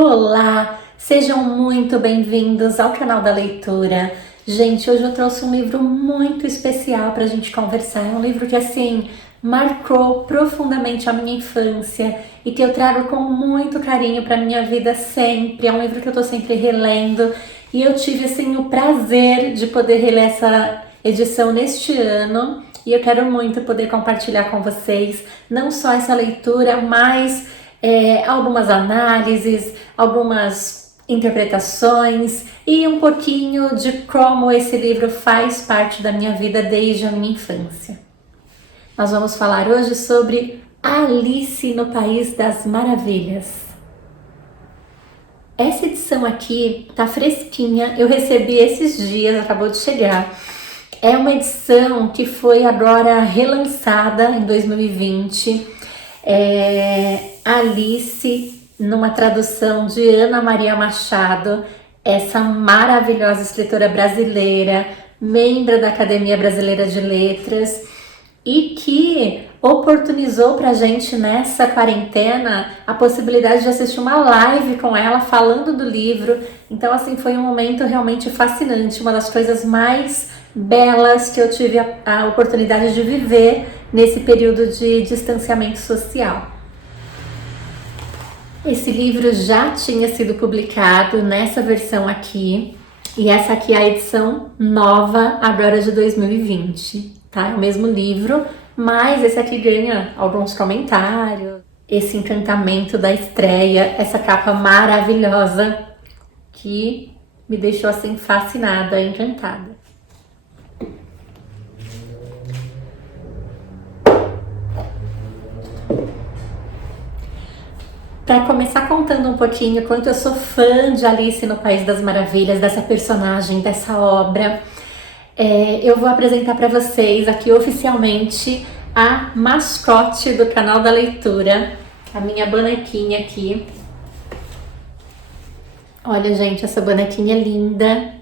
Olá, sejam muito bem-vindos ao canal da leitura. Gente, hoje eu trouxe um livro muito especial para a gente conversar. É um livro que, assim, marcou profundamente a minha infância e que eu trago com muito carinho para minha vida sempre. É um livro que eu tô sempre relendo e eu tive, assim, o prazer de poder reler essa edição neste ano. E eu quero muito poder compartilhar com vocês não só essa leitura, mas algumas análises, algumas interpretações e um pouquinho de como esse livro faz parte da minha vida desde a minha infância. Nós vamos falar hoje sobre Alice no País das Maravilhas. Essa edição aqui tá fresquinha, eu recebi esses dias, acabou de chegar. É uma edição que foi agora relançada em 2020. Alice, numa tradução de Ana Maria Machado, essa maravilhosa escritora brasileira, membro da Academia Brasileira de Letras e que oportunizou pra gente nessa quarentena a possibilidade de assistir uma live com ela falando do livro. Então, assim, foi um momento realmente fascinante, uma das coisas mais belas que eu tive a oportunidade de viver nesse período de distanciamento social. Esse livro já tinha sido publicado nessa versão aqui, e essa aqui é a edição nova, agora de 2020, tá? É o mesmo livro, mas esse aqui ganha alguns comentários, esse encantamento da estreia, essa capa maravilhosa que me deixou assim fascinada, encantada. Para começar contando um pouquinho quanto eu sou fã de Alice no País das Maravilhas, dessa personagem, dessa obra, eu vou apresentar para vocês aqui oficialmente a mascote do canal da leitura, a minha bonequinha aqui. Olha, gente, essa bonequinha é linda.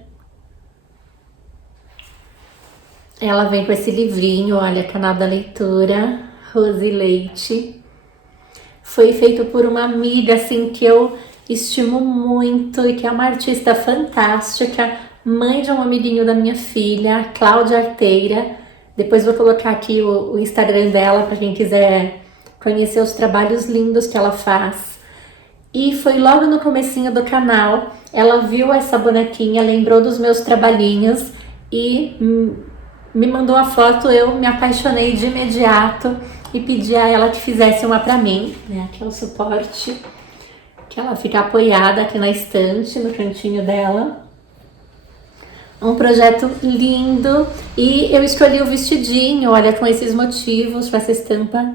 Ela vem com esse livrinho, olha, canal da leitura, Rose Leite. Foi feito por uma amiga, assim, que eu estimo muito e que é uma artista fantástica, mãe de um amiguinho da minha filha, Cláudia Arteira. Depois vou colocar aqui o Instagram dela para quem quiser conhecer os trabalhos lindos que ela faz. E foi logo no comecinho do canal, ela viu essa bonequinha, lembrou dos meus trabalhinhos e me mandou a foto, eu me apaixonei de imediato e pedi a ela que fizesse uma pra mim, né? Aqui é o suporte, que ela fica apoiada aqui na estante, no cantinho dela. Um projeto lindo e eu escolhi o vestidinho, olha, com esses motivos, com essa estampa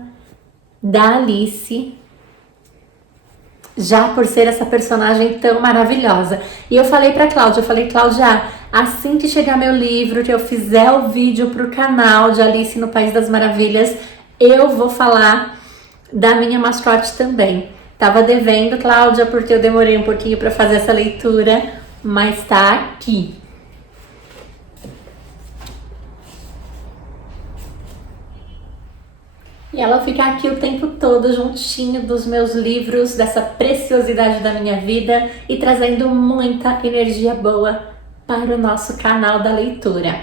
da Alice, já por ser essa personagem tão maravilhosa. E eu falei pra Cláudia, Cláudia, assim que chegar meu livro, que eu fizer o vídeo pro canal de Alice no País das Maravilhas, eu vou falar da minha mascote também. Tava devendo, Cláudia, porque eu demorei um pouquinho para fazer essa leitura, mas tá aqui. E ela fica aqui o tempo todo juntinho dos meus livros, dessa preciosidade da minha vida e trazendo muita energia boa para o nosso canal da leitura.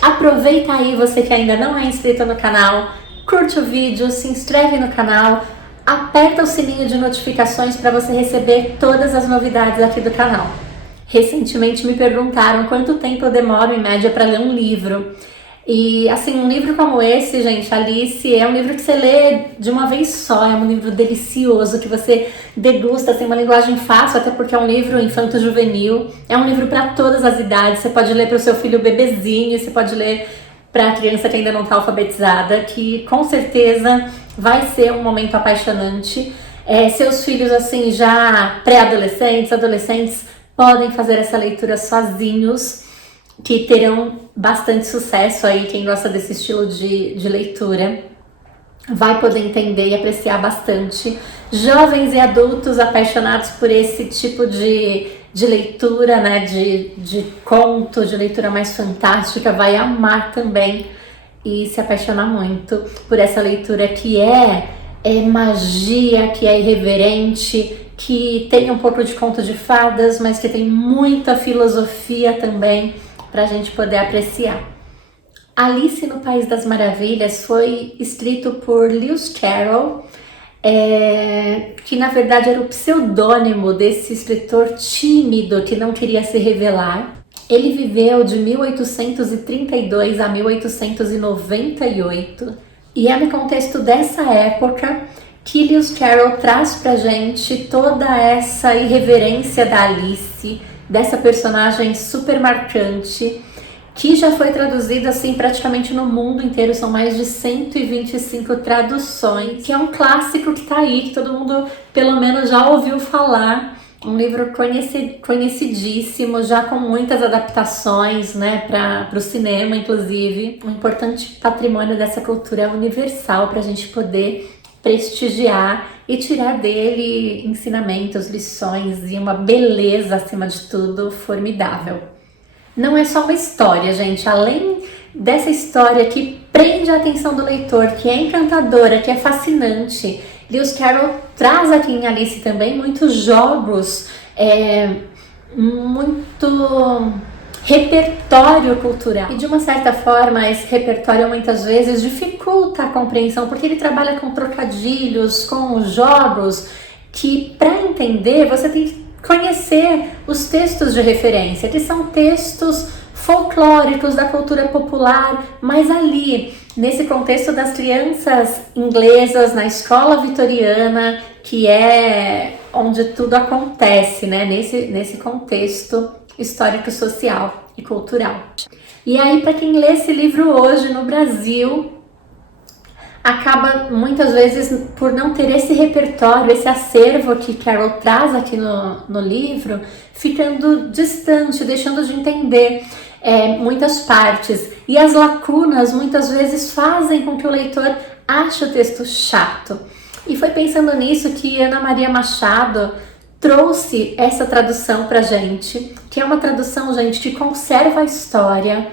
Aproveita aí, você que ainda não é inscrito no canal, curte o vídeo, se inscreve no canal, aperta o sininho de notificações para você receber todas as novidades aqui do canal. Recentemente me perguntaram quanto tempo eu demoro em média para ler um livro. E assim, um livro como esse, gente, Alice, é um livro que você lê de uma vez só, é um livro delicioso, que você degusta, tem uma linguagem fácil, até porque é um livro infanto-juvenil, é um livro para todas as idades, você pode ler para o seu filho bebezinho, você pode ler para a criança que ainda não está alfabetizada, que com certeza vai ser um momento apaixonante. Seus filhos, assim, já pré-adolescentes, adolescentes, podem fazer essa leitura sozinhos, que terão bastante sucesso aí. Quem gosta desse estilo de leitura vai poder entender e apreciar bastante. Jovens e adultos apaixonados por esse tipo de leitura, né, de conto, de leitura mais fantástica, vai amar também e se apaixonar muito por essa leitura que é magia, que é irreverente, que tem um pouco de conto de fadas, mas que tem muita filosofia também para a gente poder apreciar. Alice no País das Maravilhas foi escrito por Lewis Carroll, que na verdade era o pseudônimo desse escritor tímido que não queria se revelar. Ele viveu de 1832 a 1898 e é no contexto dessa época que Lewis Carroll traz pra gente toda essa irreverência da Alice, dessa personagem super marcante, que já foi traduzida assim praticamente no mundo inteiro, são mais de 125 traduções, que é um clássico que tá aí, que todo mundo pelo menos já ouviu falar, um livro conhecidíssimo, já com muitas adaptações, né, para o cinema, inclusive, um importante patrimônio dessa cultura universal para a gente poder prestigiar e tirar dele ensinamentos, lições e uma beleza, acima de tudo, formidável. Não é só uma história, gente. Além dessa história que prende a atenção do leitor, que é encantadora, que é fascinante, Lewis Carroll traz aqui em Alice também muitos jogos, muito repertório cultural. E de uma certa forma, esse repertório muitas vezes dificulta a compreensão, porque ele trabalha com trocadilhos, com jogos, que para entender você tem que conhecer os textos de referência, que são textos folclóricos da cultura popular, mas ali, nesse contexto das crianças inglesas na escola vitoriana, que é onde tudo acontece, né? Nesse contexto histórico-social e cultural. E aí, para quem lê esse livro hoje no Brasil, acaba muitas vezes por não ter esse repertório, esse acervo que Carroll traz aqui no livro, ficando distante, deixando de entender muitas partes. E as lacunas muitas vezes fazem com que o leitor ache o texto chato. E foi pensando nisso que Ana Maria Machado trouxe essa tradução pra gente, que é uma tradução, gente, que conserva a história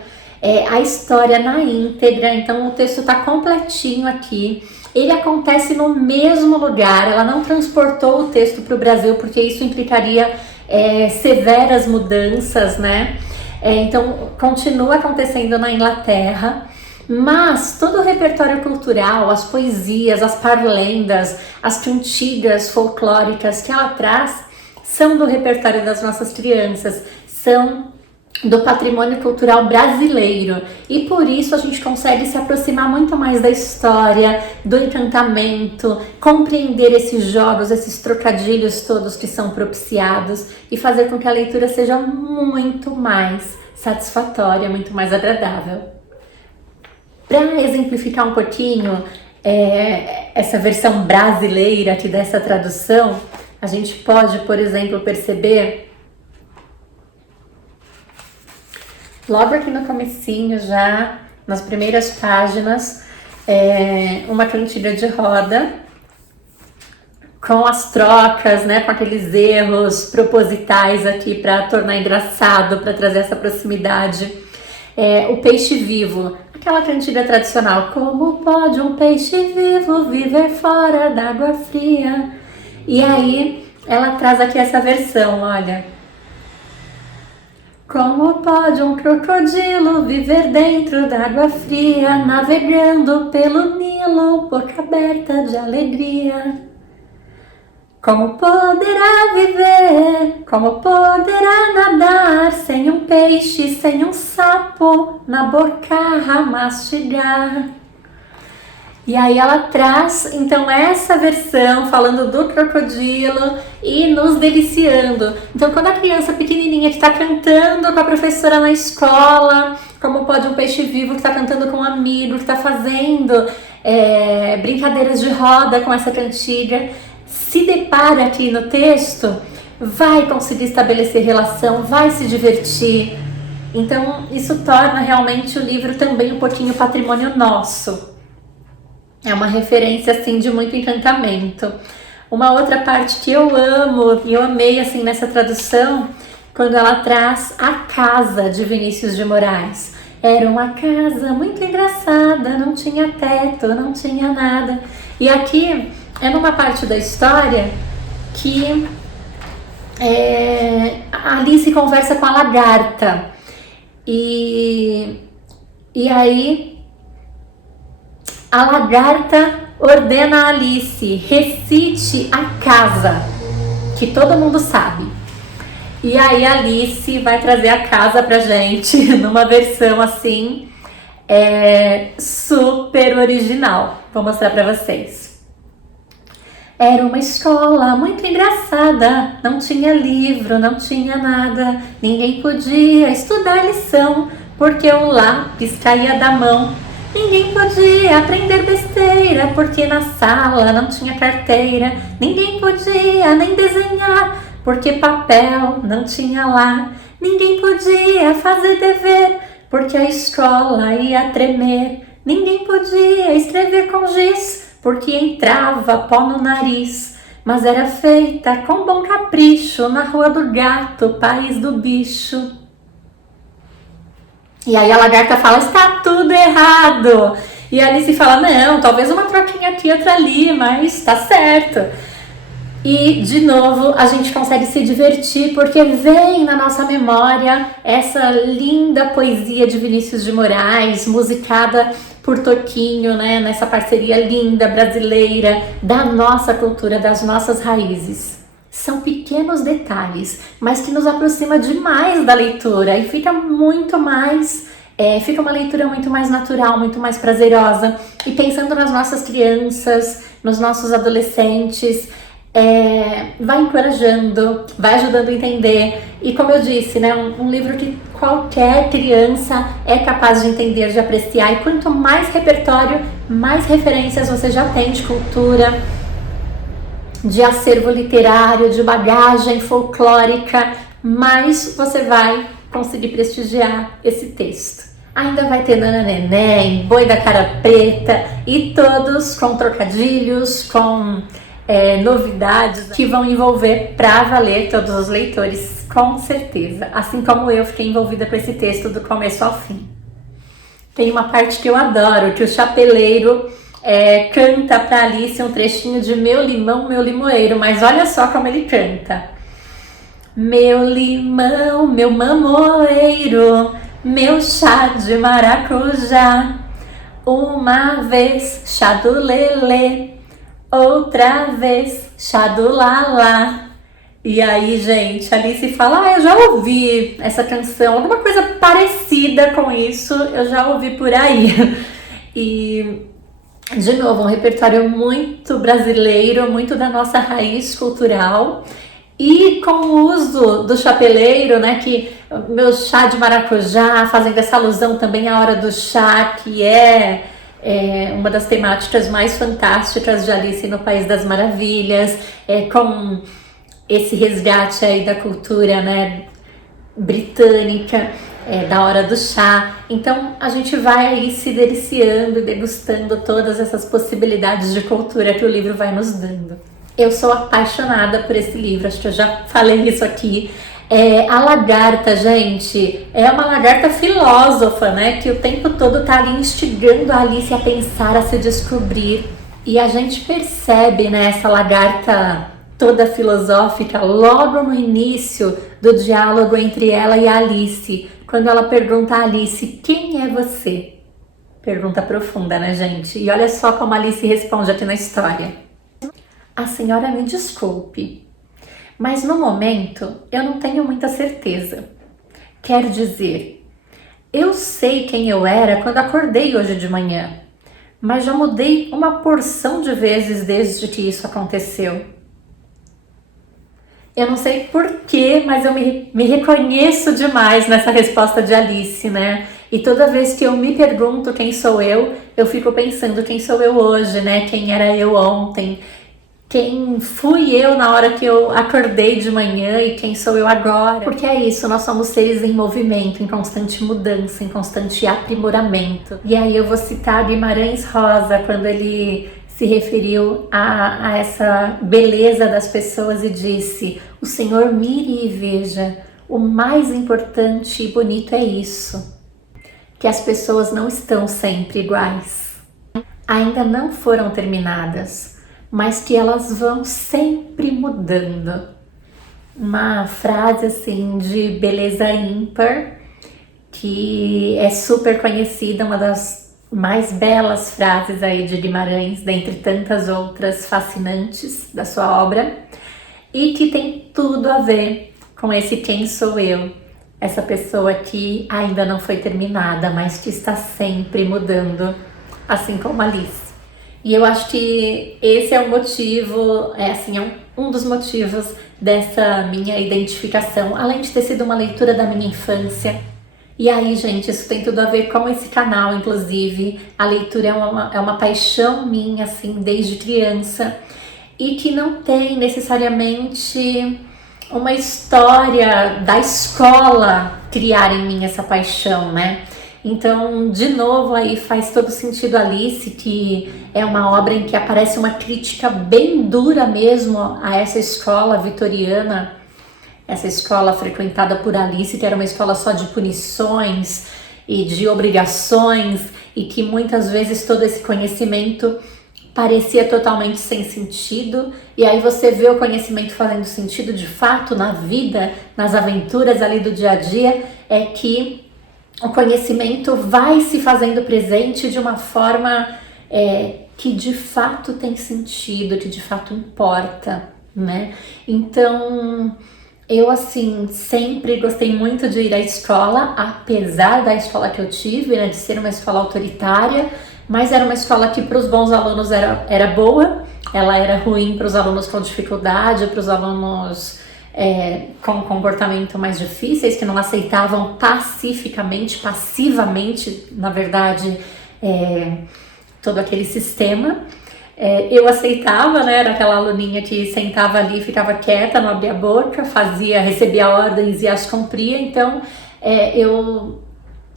na íntegra, então o texto está completinho aqui. Ele acontece no mesmo lugar, ela não transportou o texto para o Brasil, porque isso implicaria severas mudanças, né? Então continua acontecendo na Inglaterra, mas todo o repertório cultural, as poesias, as parlendas, as cantigas folclóricas que ela traz são do repertório das nossas crianças, são do patrimônio cultural brasileiro, e por isso a gente consegue se aproximar muito mais da história, do encantamento, compreender esses jogos, esses trocadilhos todos que são propiciados e fazer com que a leitura seja muito mais satisfatória, muito mais agradável. Para exemplificar um pouquinho essa versão brasileira aqui dessa tradução, a gente pode, por exemplo, perceber logo aqui no comecinho, já nas primeiras páginas, uma cantiga de roda com as trocas, né, com aqueles erros propositais aqui para tornar engraçado, para trazer essa proximidade. O peixe vivo, aquela cantiga tradicional: como pode um peixe vivo viver fora d'água fria? E aí ela traz aqui essa versão, olha: como pode um crocodilo viver dentro d'água fria, navegando pelo Nilo, boca aberta de alegria? Como poderá viver, como poderá nadar, sem um peixe, sem um sapo, na bocarra mastigar? E aí ela traz, então, essa versão falando do crocodilo e nos deliciando. Então, quando a criança pequenininha que está cantando com a professora na escola, como pode um peixe vivo que está cantando com um amigo, que está fazendo brincadeiras de roda com essa cantiga, se depara aqui no texto, vai conseguir estabelecer relação, vai se divertir. Então, isso torna realmente o livro também um pouquinho patrimônio nosso. É uma referência, assim, de muito encantamento. Uma outra parte que eu amo e eu amei, assim, nessa tradução, quando ela traz a casa de Vinícius de Moraes. Era uma casa muito engraçada, não tinha teto, não tinha nada. E aqui é numa parte da história que a Alice conversa com a lagarta e aí a lagarta ordena a Alice: recite a casa, que todo mundo sabe. E aí a Alice vai trazer a casa pra gente numa versão assim, super original. Vou mostrar pra vocês. Era uma escola muito engraçada, não tinha livro, não tinha nada, ninguém podia estudar lição, porque o lápis caía da mão. Ninguém podia aprender besteira, porque na sala não tinha carteira. Ninguém podia nem desenhar, porque papel não tinha lá. Ninguém podia fazer dever, porque a escola ia tremer. Ninguém podia escrever com giz, porque entrava pó no nariz. Mas era feita com bom capricho na Rua do Gato, país do bicho. E aí a lagarta fala: está tudo errado. E a Alice fala: não, talvez uma troquinha aqui, outra ali, mas tá certo. E, de novo, a gente consegue se divertir porque vem na nossa memória essa linda poesia de Vinícius de Moraes, musicada por Toquinho, né? Nessa parceria linda, brasileira, da nossa cultura, das nossas raízes. São pequenos detalhes, mas que nos aproxima demais da leitura e fica muito mais... fica uma leitura muito mais natural, muito mais prazerosa. E pensando nas nossas crianças, nos nossos adolescentes... vai encorajando, vai ajudando a entender. E como eu disse, né, um livro que qualquer criança é capaz de entender, de apreciar. E quanto mais repertório, mais referências você já tem de cultura, de acervo literário, de bagagem folclórica, mais você vai conseguir prestigiar esse texto. Ainda vai ter Nana Neném, Boi da Cara Preta, e todos com trocadilhos, com novidades que vão envolver pra valer todos os leitores, com certeza. Assim como eu fiquei envolvida com esse texto do começo ao fim. Tem uma parte que eu adoro, que o chapeleiro canta pra Alice um trechinho de Meu Limão, Meu Limoeiro, mas olha só como ele canta. Meu limão, meu mamoeiro, meu chá de maracujá, uma vez chá do lelê, outra vez chá do lalá. E aí, gente, a Alice fala: eu já ouvi essa canção, alguma coisa parecida com isso, eu já ouvi por aí. E, de novo, um repertório muito brasileiro, muito da nossa raiz cultural. E com o uso do chapeleiro, né, que meu chá de maracujá, fazendo essa alusão também à hora do chá, que é uma das temáticas mais fantásticas de Alice no País das Maravilhas, com esse resgate aí da cultura, né, britânica, da hora do chá. Então a gente vai aí se deliciando e degustando todas essas possibilidades de cultura que o livro vai nos dando. Eu sou apaixonada por esse livro, acho que eu já falei isso aqui. A lagarta, gente, é uma lagarta filósofa, né? Que o tempo todo tá ali instigando a Alice a pensar, a se descobrir. E a gente percebe, né, essa lagarta toda filosófica logo no início do diálogo entre ela e a Alice, quando ela pergunta a Alice: quem é você? Pergunta profunda, né, gente? E olha só como a Alice responde aqui na história. A senhora me desculpe, mas no momento eu não tenho muita certeza. Quer dizer, eu sei quem eu era quando acordei hoje de manhã, mas já mudei uma porção de vezes desde que isso aconteceu. Eu não sei porquê, mas eu me reconheço demais nessa resposta de Alice, né? E toda vez que eu me pergunto quem sou eu fico pensando quem sou eu hoje, né? Quem era eu ontem? Quem fui eu na hora que eu acordei de manhã e quem sou eu agora? Porque é isso, nós somos seres em movimento, em constante mudança, em constante aprimoramento. E aí eu vou citar Guimarães Rosa, quando ele se referiu a essa beleza das pessoas e disse: o Senhor mire e veja, o mais importante e bonito é isso, que as pessoas não estão sempre iguais. Ainda não foram terminadas, mas que elas vão sempre mudando. Uma frase assim de beleza ímpar, que é super conhecida, uma das mais belas frases aí de Guimarães, dentre tantas outras fascinantes da sua obra, e que tem tudo a ver com esse quem sou eu, essa pessoa que ainda não foi terminada, mas que está sempre mudando, assim como Alice. E eu acho que esse é o motivo, um dos motivos dessa minha identificação, além de ter sido uma leitura da minha infância. E aí, gente, isso tem tudo a ver com esse canal, inclusive. A leitura é uma paixão minha, assim, desde criança. E que não tem necessariamente uma história da escola criar em mim essa paixão, né? Então, de novo, aí faz todo sentido Alice, que é uma obra em que aparece uma crítica bem dura mesmo a essa escola vitoriana, essa escola frequentada por Alice, que era uma escola só de punições e de obrigações, e que muitas vezes todo esse conhecimento parecia totalmente sem sentido, e aí você vê o conhecimento fazendo sentido de fato na vida, nas aventuras ali do dia a dia, é que o conhecimento vai se fazendo presente de uma forma que de fato tem sentido, que de fato importa, né? Então, eu assim, sempre gostei muito de ir à escola, apesar da escola que eu tive, né, de ser uma escola autoritária, mas era uma escola que para os bons alunos era boa, ela era ruim para os alunos com dificuldade, para os alunos com comportamento mais difíceis, que não aceitavam passivamente, na verdade, todo aquele sistema. Eu aceitava, né? Era aquela aluninha que sentava ali, ficava quieta, não abria a boca, recebia ordens e as cumpria. Então, eu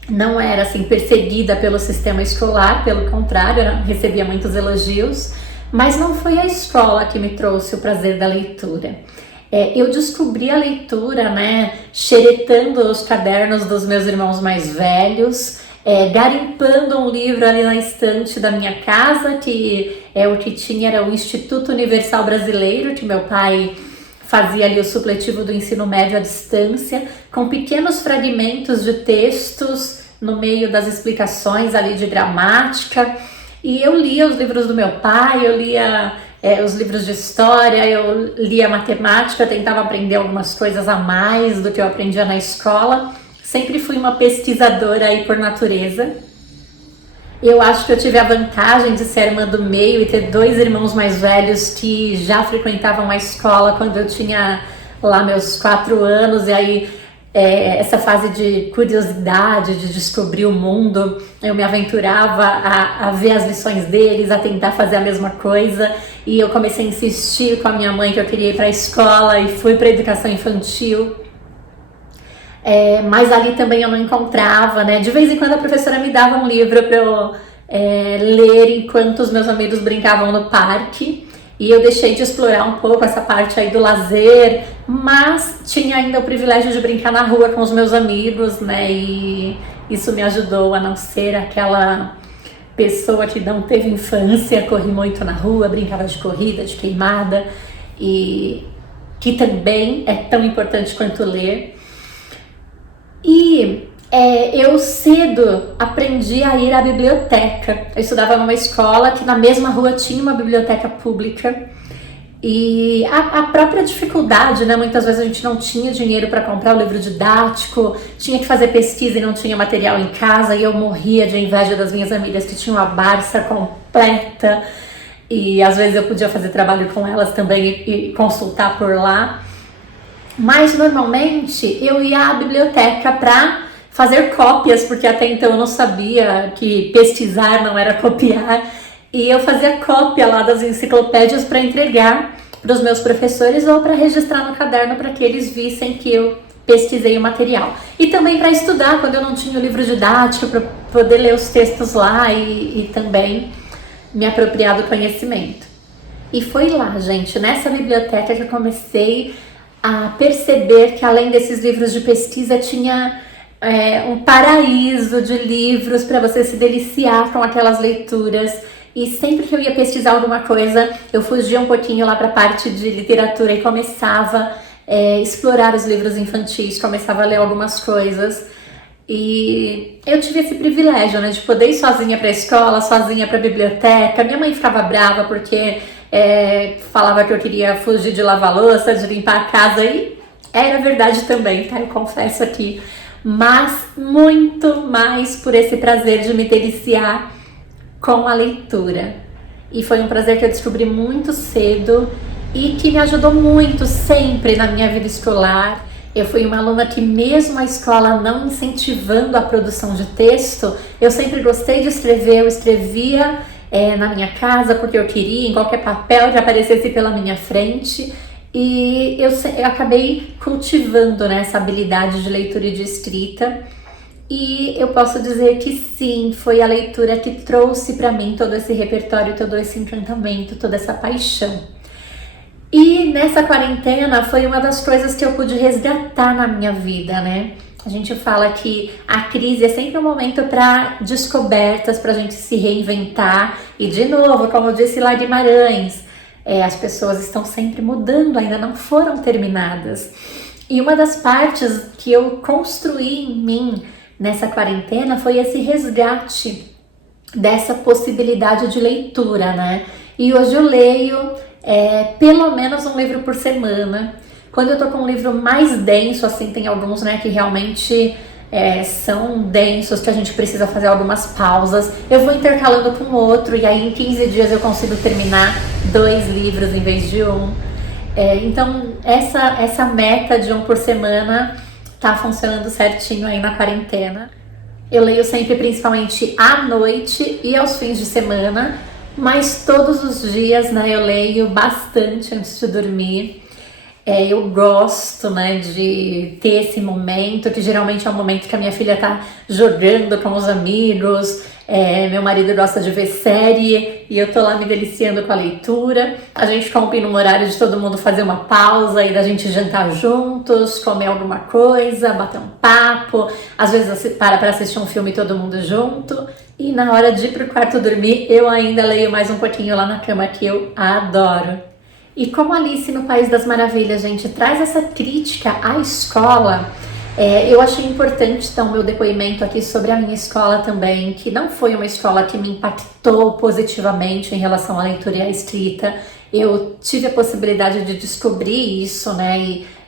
não era assim perseguida pelo sistema escolar, pelo contrário, eu recebia muitos elogios, mas não foi a escola que me trouxe o prazer da leitura. Eu descobri a leitura, né, xeretando os cadernos dos meus irmãos mais velhos, garimpando um livro ali na estante da minha casa, que o que tinha era o Instituto Universal Brasileiro, que meu pai fazia ali o supletivo do ensino médio à distância, com pequenos fragmentos de textos no meio das explicações ali de gramática, e eu lia os livros do meu pai, eu lia os livros de história, eu lia matemática, tentava aprender algumas coisas a mais do que eu aprendia na escola. Sempre fui uma pesquisadora aí por natureza. Eu acho que eu tive a vantagem de ser irmã do meio e ter 2 irmãos mais velhos que já frequentavam a escola quando eu tinha lá meus 4 anos, e aí essa fase de curiosidade, de descobrir o mundo, eu me aventurava a ver as lições deles, a tentar fazer a mesma coisa, e eu comecei a insistir com a minha mãe que eu queria ir para a escola e fui para a educação infantil. Mas ali também eu não encontrava, né? De vez em quando a professora me dava um livro para eu ler enquanto os meus amigos brincavam no parque, e eu deixei de explorar um pouco essa parte aí do lazer, mas tinha ainda o privilégio de brincar na rua com os meus amigos, né? E isso me ajudou a não ser aquela pessoa que não teve infância, corri muito na rua, brincava de corrida, de queimada, e que também é tão importante quanto ler. E eu cedo aprendi a ir à biblioteca. Eu estudava numa escola que na mesma rua tinha uma biblioteca pública, e a própria dificuldade, né? Muitas vezes a gente não tinha dinheiro para comprar o livro didático, tinha que fazer pesquisa e não tinha material em casa, e eu morria de inveja das minhas amigas que tinham a Barça completa, e às vezes eu podia fazer trabalho com elas também e consultar por lá. Mas normalmente eu ia à biblioteca para fazer cópias, porque até então eu não sabia que pesquisar não era copiar, e eu fazia cópia lá das enciclopédias para entregar para os meus professores ou para registrar no caderno para que eles vissem que eu pesquisei o material. E também para estudar, quando eu não tinha o livro didático, para poder ler os textos lá e também me apropriar do conhecimento. E foi lá, gente, nessa biblioteca que eu comecei a perceber que além desses livros de pesquisa tinha um paraíso de livros para você se deliciar com aquelas leituras e sempre que eu ia pesquisar alguma coisa, eu fugia um pouquinho lá para a parte de literatura e começava a explorar os livros infantis, começava a ler algumas coisas. E eu tive esse privilégio, né, de poder ir sozinha para a escola, sozinha para a biblioteca. Minha mãe ficava brava porque falava que eu queria fugir de lavar louça, de limpar a casa, e era verdade também, tá? Eu confesso aqui. Mas muito mais por esse prazer de me deliciar com a leitura. E foi um prazer que eu descobri muito cedo e que me ajudou muito sempre na minha vida escolar. Eu fui uma aluna que, mesmo a escola não incentivando a produção de texto, eu sempre gostei de escrever. Eu escrevia na minha casa porque eu queria, em qualquer papel que aparecesse pela minha frente. E eu acabei cultivando, né, essa habilidade de leitura e de escrita. E eu posso dizer que sim, foi a leitura que trouxe para mim todo esse repertório, todo esse encantamento, toda essa paixão. E nessa quarentena foi uma das coisas que eu pude resgatar na minha vida, né? A gente fala que a crise é sempre um momento para descobertas, para a gente se reinventar. E de novo, como eu disse lá, Guimarães, as pessoas estão sempre mudando, ainda não foram terminadas. E uma das partes que eu construí em mim nessa quarentena foi esse resgate dessa possibilidade de leitura, né? E hoje eu leio pelo menos um livro por semana. Quando eu tô com um livro mais denso, assim, tem alguns, né, que realmente são densos, que a gente precisa fazer algumas pausas, eu vou intercalando com outro, e aí em 15 dias eu consigo terminar 2 livros em vez de um. Então essa meta de um por semana tá funcionando certinho aí na quarentena. Eu leio sempre, principalmente à noite e aos fins de semana, mas todos os dias, né, eu leio bastante antes de dormir. Eu gosto, né, de ter esse momento, que geralmente é um momento que a minha filha tá jogando com os amigos, meu marido gosta de ver série e eu tô lá me deliciando com a leitura. A gente combina um horário de todo mundo fazer uma pausa e da gente jantar juntos, comer alguma coisa, bater um papo, às vezes para assistir um filme todo mundo junto. E na hora de ir pro quarto dormir, eu ainda leio mais um pouquinho lá na cama, que eu adoro. E como Alice no País das Maravilhas, gente, traz essa crítica à escola, eu achei importante, então, meu depoimento aqui sobre a minha escola também, que não foi uma escola que me impactou positivamente em relação à leitura e à escrita. Eu tive a possibilidade de descobrir isso, né,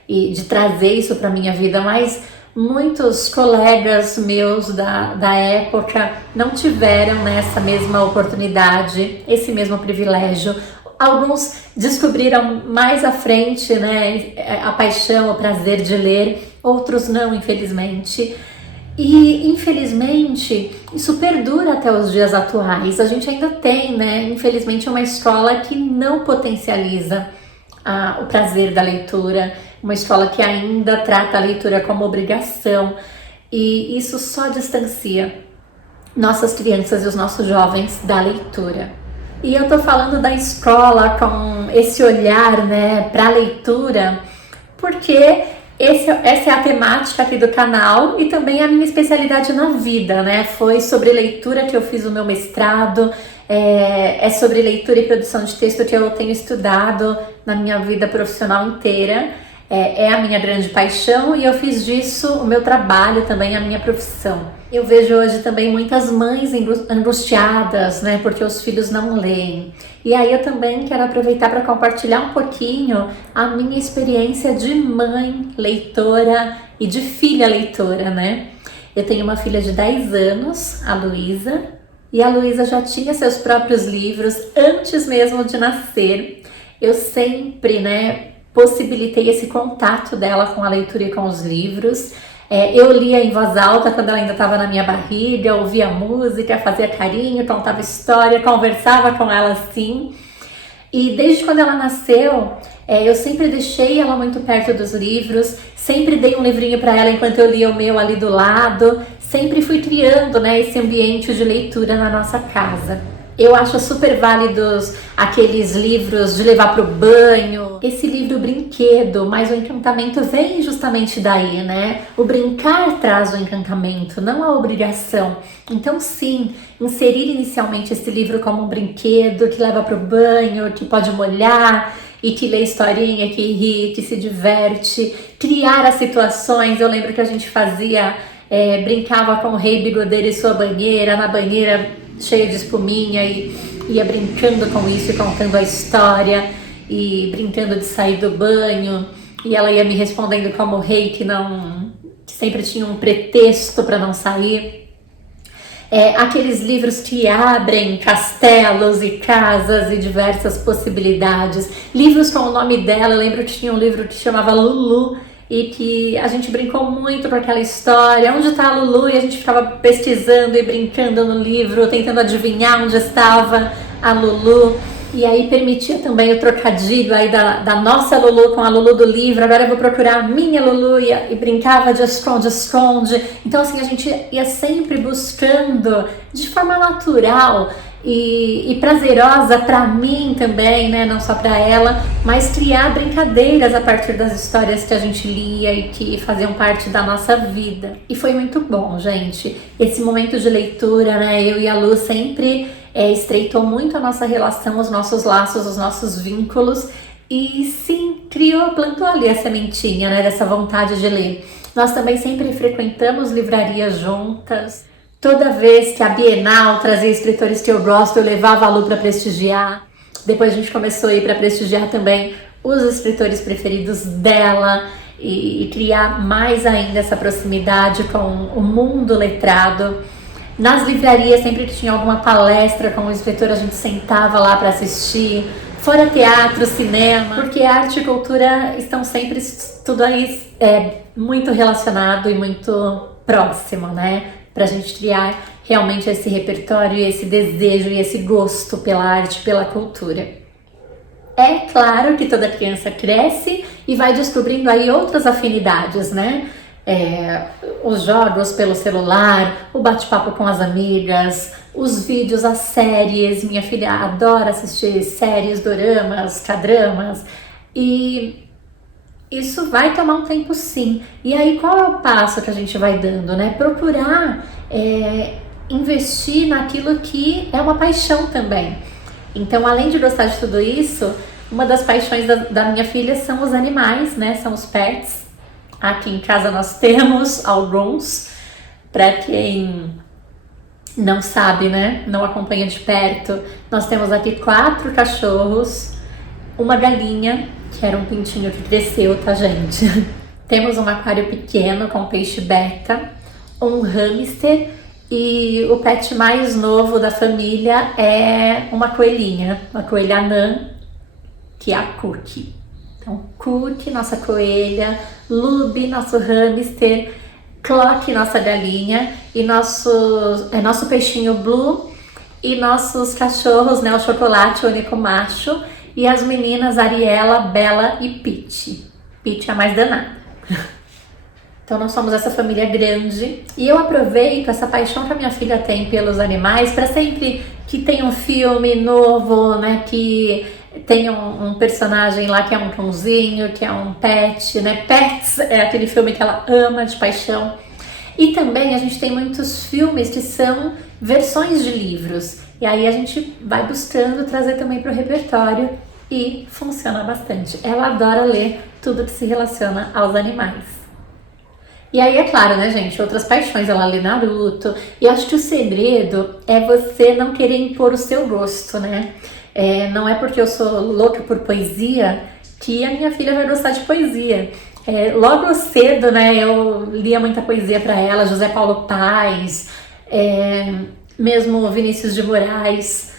e de trazer isso para minha vida, mas muitos colegas meus da época não tiveram, né, essa mesma oportunidade, esse mesmo privilégio. Alguns descobriram mais à frente, né, a paixão, o prazer de ler, outros não, infelizmente. E, infelizmente, isso perdura até os dias atuais. A gente ainda tem, né, infelizmente, uma escola que não potencializa o prazer da leitura, uma escola que ainda trata a leitura como obrigação, e isso só distancia nossas crianças e os nossos jovens da leitura. E eu tô falando da escola com esse olhar, né, para a leitura, porque essa é a temática aqui do canal e também a minha especialidade na vida, né? Foi sobre leitura que eu fiz o meu mestrado, é sobre leitura e produção de texto que eu tenho estudado na minha vida profissional inteira. É a minha grande paixão e eu fiz disso o meu trabalho também, a minha profissão. Eu vejo hoje também muitas mães angustiadas, né, porque os filhos não leem. E aí eu também quero aproveitar para compartilhar um pouquinho a minha experiência de mãe leitora e de filha leitora, né? Eu tenho uma filha de 10 anos, a Luísa, e a Luísa já tinha seus próprios livros antes mesmo de nascer. Eu sempre, né, possibilitei esse contato dela com a leitura e com os livros. Eu lia em voz alta quando ela ainda estava na minha barriga, ouvia música, fazia carinho, contava história, conversava com ela assim. E desde quando ela nasceu, eu sempre deixei ela muito perto dos livros, sempre dei um livrinho para ela enquanto eu lia o meu ali do lado, sempre fui criando, né, esse ambiente de leitura na nossa casa. Eu acho super válidos aqueles livros de levar para o banho, esse livro brinquedo, mas o encantamento vem justamente daí, né? O brincar traz o encantamento, não a obrigação. Então sim, inserir inicialmente esse livro como um brinquedo que leva para o banho, que pode molhar e que lê historinha, que ri, que se diverte, criar as situações. Eu lembro que a gente fazia, brincava com o Rei Bigodeiro e sua banheira, na banheira cheia de espuminha, e ia brincando com isso e contando a história e brincando de sair do banho, e ela ia me respondendo como o rei que sempre tinha um pretexto para não sair. Aqueles livros que abrem castelos e casas e diversas possibilidades, livros com o nome dela. Eu lembro que tinha um livro que chamava Lulu, e que a gente brincou muito com aquela história, onde está a Lulu, e a gente ficava pesquisando e brincando no livro, tentando adivinhar onde estava a Lulu, e aí permitia também o trocadilho aí da nossa Lulu com a Lulu do livro. Agora eu vou procurar a minha Lulu, e brincava de esconde-esconde. Então assim, a gente ia sempre buscando de forma natural e prazerosa para mim também, né? Não só para ela, mas criar brincadeiras a partir das histórias que a gente lia e que faziam parte da nossa vida. E foi muito bom, gente. Esse momento de leitura, né? Eu e a Lu sempre estreitou muito a nossa relação, os nossos laços, os nossos vínculos. E sim, plantou ali a sementinha, né? Dessa vontade de ler. Nós também sempre frequentamos livrarias juntas. Toda vez que a Bienal trazia escritores que eu gosto, eu levava a Lu para prestigiar. Depois a gente começou a ir para prestigiar também os escritores preferidos dela e criar mais ainda essa proximidade com o mundo letrado. Nas livrarias, sempre que tinha alguma palestra com o escritor, a gente sentava lá para assistir. Fora teatro, cinema, porque arte e cultura estão sempre tudo aí muito relacionado e muito próximo, né? Pra gente criar realmente esse repertório, esse desejo e esse gosto pela arte, pela cultura. É claro que toda criança cresce e vai descobrindo aí outras afinidades, né? Os jogos pelo celular, o bate-papo com as amigas, os vídeos, as séries. Minha filha adora assistir séries, doramas, cadramas, e isso vai tomar um tempo sim. E aí qual é o passo que a gente vai dando, né? Procurar investir naquilo que é uma paixão também. Então, além de gostar de tudo isso, uma das paixões da minha filha são os animais, né? São os pets. Aqui em casa nós temos alguns. Para quem não sabe, né? Não acompanha de perto, nós temos aqui 4 cachorros, uma galinha, que era um pintinho que cresceu, tá, gente? Temos um aquário pequeno com peixe beta, um hamster, e o pet mais novo da família é uma coelhinha, uma coelha anã, que é a Cookie. Então, Cookie, nossa coelha, Lube, nosso hamster, Clock, nossa galinha, e nosso peixinho Blue, e nossos cachorros, né, o Chocolate, o único macho, e as meninas Ariela, Bela e Peach. Peach é a mais danada. Então nós somos essa família grande, e eu aproveito essa paixão que a minha filha tem pelos animais para sempre que tem um filme novo, né, que tem um personagem lá que é um cãozinho, que é um pet, né? Pets é aquele filme que ela ama de paixão. E também a gente tem muitos filmes que são versões de livros, e aí a gente vai buscando trazer também para o repertório, e funciona bastante. Ela adora ler tudo que se relaciona aos animais. E aí, é claro, né, gente, outras paixões, ela lê Naruto, e acho que o segredo é você não querer impor o seu gosto, né? Não é porque eu sou louca por poesia que a minha filha vai gostar de poesia. Logo cedo, né, eu lia muita poesia para ela, José Paulo Paes, mesmo Vinícius de Moraes,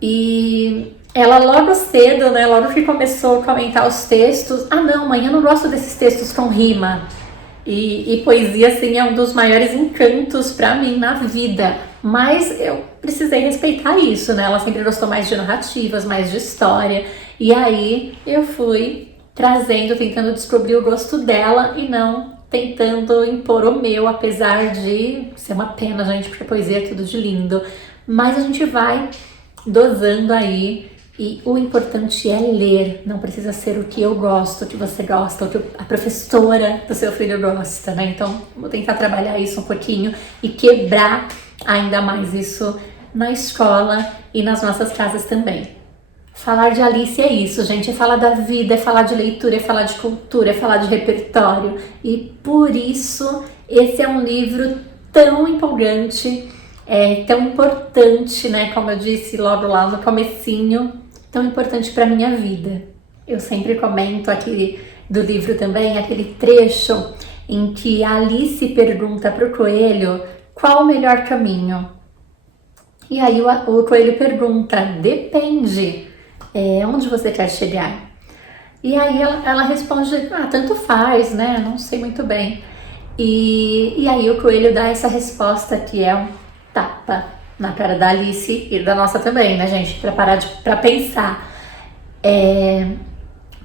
e ela logo cedo, né, logo que começou a comentar os textos, não, mãe, eu não gosto desses textos com rima. E poesia, assim, é um dos maiores encantos para mim na vida, mas eu precisei respeitar isso, né? Ela sempre gostou mais de narrativas, mais de história, e aí eu fui trazendo, tentando descobrir o gosto dela e não tentando impor o meu, apesar de ser uma pena, gente, porque poesia é tudo de lindo, mas a gente vai dosando aí. E o importante é ler, não precisa ser o que eu gosto, o que você gosta, o que a professora do seu filho gosta, né? Então, vou tentar trabalhar isso um pouquinho e quebrar ainda mais isso na escola e nas nossas casas também. Falar de Alice é isso, gente, é falar da vida, é falar de leitura, é falar de cultura, é falar de repertório. E por isso, esse é um livro tão empolgante, tão importante, né? Como eu disse logo lá no comecinho, tão importante para minha vida. Eu sempre comento aqui do livro também, aquele trecho em que a Alice pergunta para o coelho qual o melhor caminho. E aí o coelho pergunta, depende, onde você quer chegar? E aí ela responde, tanto faz, né? Não sei muito bem. E aí o coelho dá essa resposta que é um tapa na cara da Alice e da nossa também, né, gente? Pra parar pra pensar.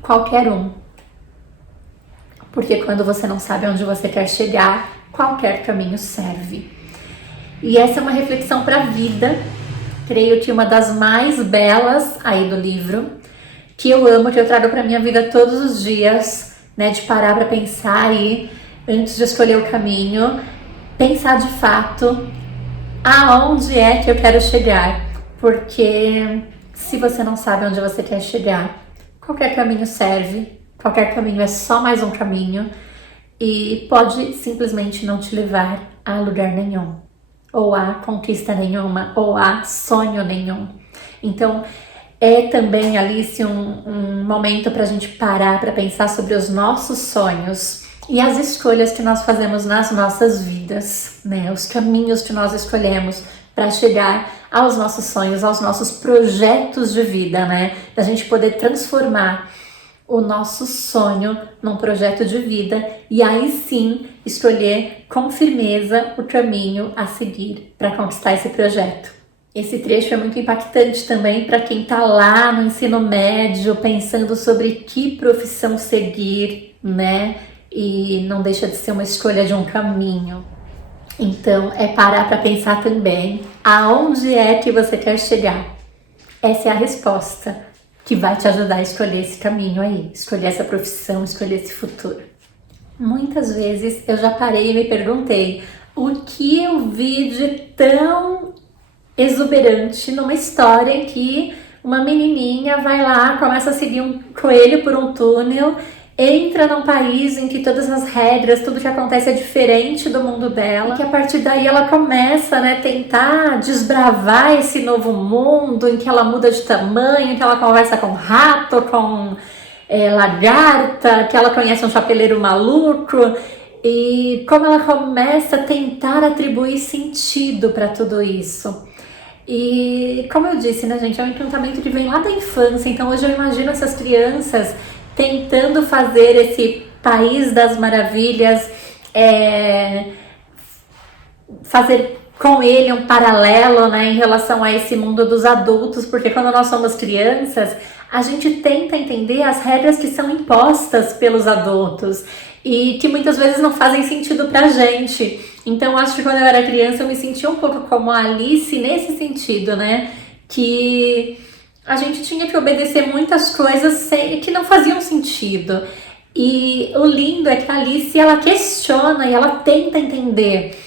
Qualquer um. Porque quando você não sabe onde você quer chegar, qualquer caminho serve. E essa é uma reflexão para a vida, creio que uma das mais belas aí do livro, que eu amo, que eu trago para minha vida todos os dias, né, de parar para pensar aí, antes de escolher o caminho, pensar de fato aonde é que eu quero chegar, porque se você não sabe onde você quer chegar, qualquer caminho serve, qualquer caminho é só mais um caminho e pode simplesmente não te levar a lugar nenhum, ou a conquista nenhuma, ou a sonho nenhum. Então, é também, Alice, um momento para a gente parar para pensar sobre os nossos sonhos e as escolhas que nós fazemos nas nossas vidas, né? Os caminhos que nós escolhemos para chegar aos nossos sonhos, aos nossos projetos de vida, né? Da gente poder transformar o nosso sonho num projeto de vida e aí sim escolher com firmeza o caminho a seguir para conquistar esse projeto. Esse trecho é muito impactante também para quem está lá no ensino médio pensando sobre que profissão seguir, né? E não deixa de ser uma escolha de um caminho. Então é parar para pensar também aonde é que você quer chegar. Essa é a resposta que vai te ajudar a escolher esse caminho aí, escolher essa profissão, escolher esse futuro. Muitas vezes eu já parei e me perguntei o que eu vi de tão exuberante numa história em que uma menininha vai lá, começa a seguir um coelho por um túnel, entra num país em que todas as regras, tudo que acontece é diferente do mundo dela, e que a partir daí ela começa, né, tentar desbravar esse novo mundo em que ela muda de tamanho, que ela conversa com rato, com lagarta, que ela conhece um chapeleiro maluco, e como ela começa a tentar atribuir sentido para tudo isso. E como eu disse, né, gente, é um encantamento que vem lá da infância, então hoje eu imagino essas crianças tentando fazer esse país das maravilhas, fazer com ele um paralelo, né, em relação a esse mundo dos adultos, porque quando nós somos crianças, a gente tenta entender as regras que são impostas pelos adultos e que muitas vezes não fazem sentido pra gente. Então, acho que quando eu era criança, eu me sentia um pouco como a Alice nesse sentido, né, que a gente tinha que obedecer muitas coisas que não faziam sentido. E o lindo é que a Alice, ela questiona e ela tenta entender.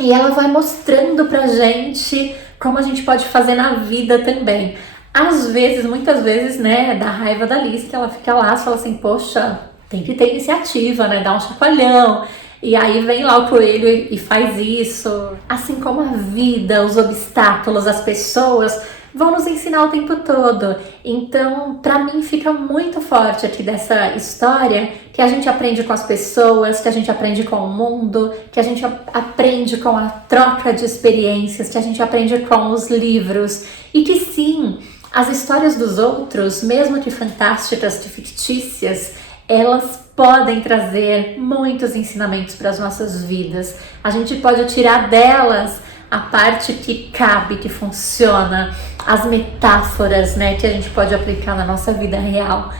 E ela vai mostrando pra gente como a gente pode fazer na vida também. Às vezes, muitas vezes, né, dá raiva da Alice, que ela fica lá e fala assim, poxa, tem que ter iniciativa, né, dá um chacoalhão. E aí vem lá o coelho e faz isso. Assim como a vida, os obstáculos, as pessoas vão nos ensinar o tempo todo. Então, para mim, fica muito forte aqui dessa história que a gente aprende com as pessoas, que a gente aprende com o mundo, que a gente aprende com a troca de experiências, que a gente aprende com os livros. E que sim, as histórias dos outros, mesmo que fantásticas, que fictícias, elas podem trazer muitos ensinamentos para as nossas vidas. A gente pode tirar delas a parte que cabe, que funciona, as metáforas, né, que a gente pode aplicar na nossa vida real.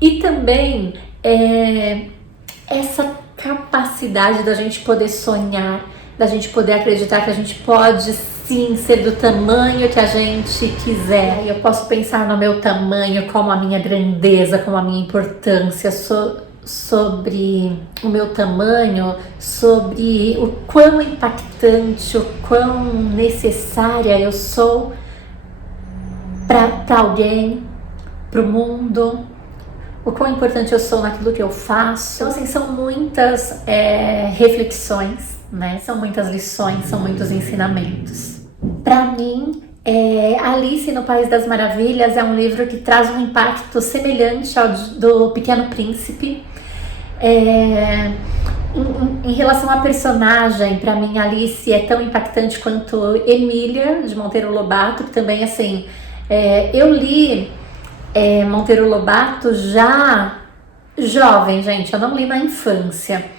E também essa capacidade da gente poder sonhar, da gente poder acreditar que a gente pode sim ser do tamanho que a gente quiser. Eu posso pensar no meu tamanho como a minha grandeza, como a minha importância, sobre o meu tamanho, sobre o quão impactante, o quão necessária eu sou para alguém, para o mundo, o quão importante eu sou naquilo que eu faço. Então, assim, são muitas reflexões, né? São muitas lições, são muitos ensinamentos. Para mim, Alice no País das Maravilhas é um livro que traz um impacto semelhante ao do Pequeno Príncipe. Em relação à personagem, para mim Alice é tão impactante quanto Emília de Monteiro Lobato, que também, assim, eu li Monteiro Lobato já jovem, gente, eu não li na infância.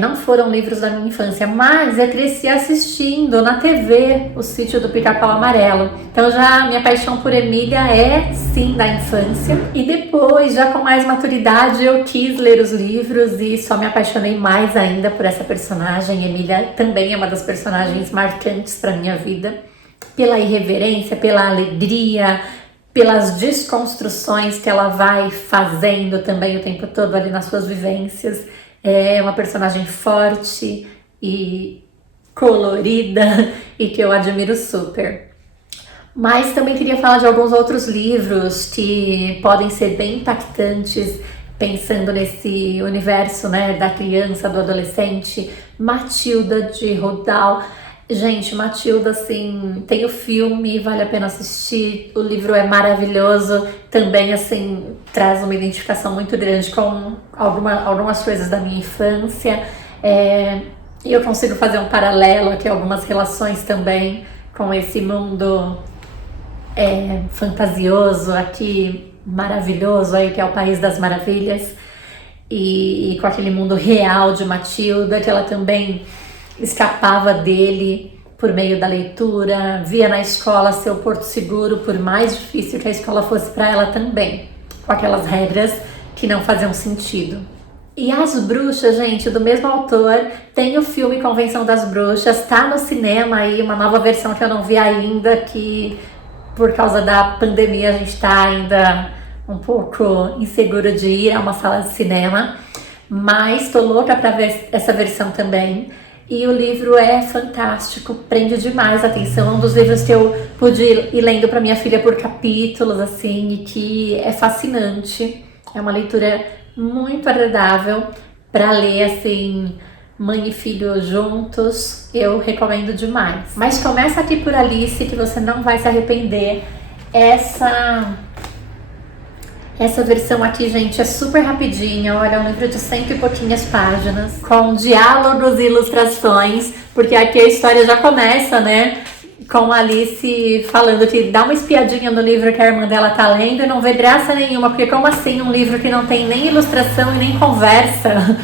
Não foram livros da minha infância, mas eu cresci assistindo na TV o Sítio do Pica-Pau Amarelo. Então já minha paixão por Emília é sim da infância. E depois, já com mais maturidade, eu quis ler os livros e só me apaixonei mais ainda por essa personagem. Emília também é uma das personagens marcantes para minha vida, pela irreverência, pela alegria, pelas desconstruções que ela vai fazendo também o tempo todo ali nas suas vivências. É uma personagem forte e colorida e que eu admiro super. Mas também queria falar de alguns outros livros que podem ser bem impactantes, pensando nesse universo, né, da criança, do adolescente. Matilda, de Roald Dahl. Gente, Matilda, assim, tem o filme, vale a pena assistir, o livro é maravilhoso, também, assim, traz uma identificação muito grande com algumas coisas da minha infância, e eu consigo fazer um paralelo aqui, algumas relações também com esse mundo fantasioso aqui, maravilhoso aí, que é o País das Maravilhas, e com aquele mundo real de Matilda, que ela também escapava dele por meio da leitura, via na escola seu porto seguro, por mais difícil que a escola fosse para ela também, com aquelas regras que não faziam sentido. E As Bruxas, gente, do mesmo autor, tem o filme Convenção das Bruxas, tá no cinema aí, uma nova versão que eu não vi ainda, que por causa da pandemia a gente tá ainda um pouco inseguro de ir a uma sala de cinema, mas tô louca para ver essa versão também. E o livro é fantástico, prende demais a atenção, é um dos livros que eu pude ir lendo para minha filha por capítulos, assim, e que é fascinante. É uma leitura muito agradável para ler, assim, mãe e filho juntos, eu recomendo demais. Mas começa aqui por Alice, que você não vai se arrepender. Essa versão aqui, gente, é super rapidinha, olha, é um livro de 100 e pouquinhas páginas, com diálogos e ilustrações, porque aqui a história já começa, né, com a Alice falando que dá uma espiadinha no livro que a irmã dela tá lendo e não vê graça nenhuma, porque como assim um livro que não tem nem ilustração e nem conversa?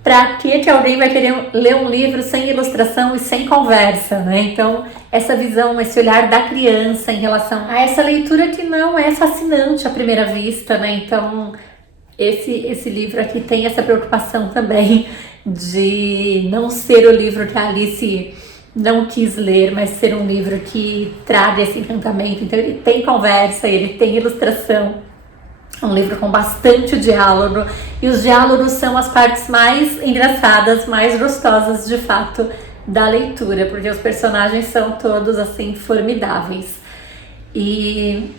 Pra que alguém vai querer ler um livro sem ilustração e sem conversa, né? Então, essa visão, esse olhar da criança em relação a essa leitura que não é fascinante à primeira vista, né? Então, esse livro aqui tem essa preocupação também de não ser o livro que a Alice não quis ler, mas ser um livro que traga esse encantamento. Então, ele tem conversa, ele tem ilustração. É um livro com bastante diálogo, e os diálogos são as partes mais engraçadas, mais gostosas de fato da leitura, porque os personagens são todos assim formidáveis. E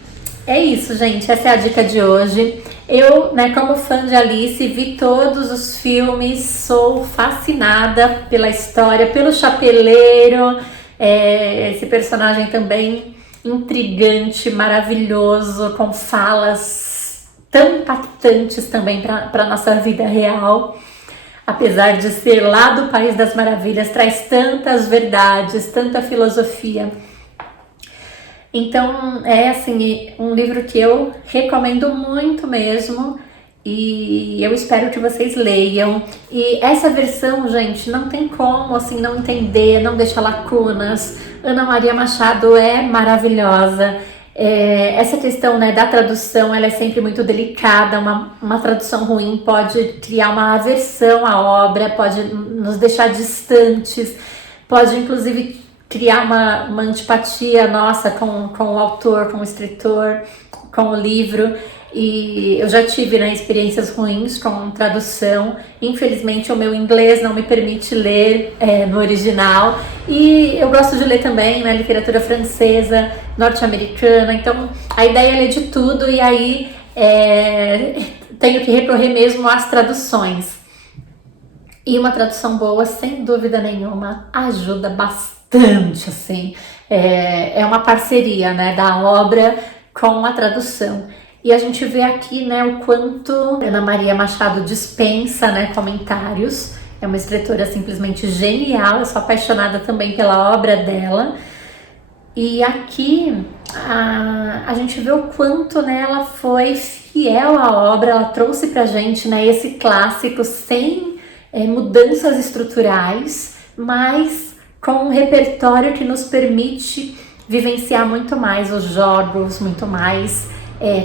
é isso, gente, essa é a dica de hoje. Eu, né, como fã de Alice, vi todos os filmes, sou fascinada pela história, pelo chapeleiro, esse personagem também intrigante, maravilhoso, com falas tão impactantes também para a nossa vida real. Apesar de ser lá do País das Maravilhas, traz tantas verdades, tanta filosofia. Então, é assim, um livro que eu recomendo muito mesmo, e eu espero que vocês leiam. E essa versão, gente, não tem como assim não entender, não deixar lacunas. Ana Maria Machado é maravilhosa. Essa questão, né, da tradução, ela é sempre muito delicada. Uma tradução ruim pode criar uma aversão à obra, pode nos deixar distantes, pode inclusive criar uma antipatia nossa com o autor, com o escritor, com o livro. E eu já tive, né, experiências ruins com tradução. Infelizmente o meu inglês não me permite ler no original, e eu gosto de ler também, né, literatura francesa, norte-americana. Então a ideia é ler de tudo, e aí tenho que recorrer mesmo às traduções. E uma tradução boa, sem dúvida nenhuma, ajuda bastante, assim. É uma parceria, né, da obra com a tradução. E a gente vê aqui, né, o quanto Ana Maria Machado dispensa, né, comentários. É uma escritora simplesmente genial, eu sou apaixonada também pela obra dela. E aqui a gente vê o quanto, né, ela foi fiel à obra, ela trouxe pra gente, né, esse clássico sem mudanças estruturais, mas com um repertório que nos permite vivenciar muito mais os jogos, muito mais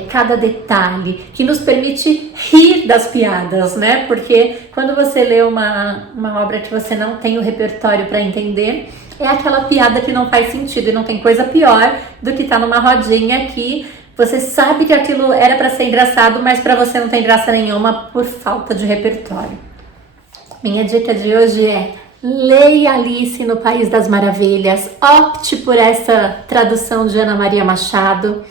cada detalhe, que nos permite rir das piadas, né? Porque quando você lê uma obra que você não tem o repertório para entender, é aquela piada que não faz sentido, e não tem coisa pior do que estar numa rodinha que você sabe que aquilo era para ser engraçado, mas para você não tem graça nenhuma por falta de repertório. Minha dica de hoje é: leia Alice no País das Maravilhas, opte por essa tradução de Ana Maria Machado.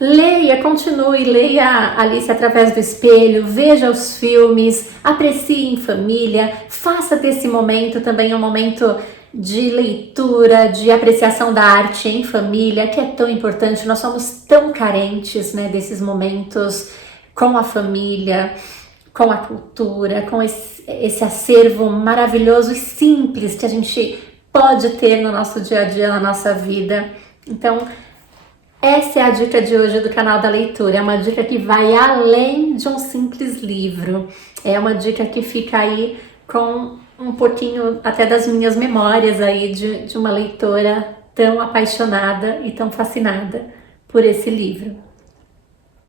Leia, continue, leia Alice através do espelho, veja os filmes, aprecie em família, faça desse momento também um momento de leitura, de apreciação da arte em família, que é tão importante. Nós somos tão carentes, né, desses momentos com a família, com a cultura, com esse acervo maravilhoso e simples que a gente pode ter no nosso dia a dia, na nossa vida. Então, essa é a dica de hoje do canal da leitura. É uma dica que vai além de um simples livro. É uma dica que fica aí com um pouquinho até das minhas memórias aí de uma leitora tão apaixonada e tão fascinada por esse livro.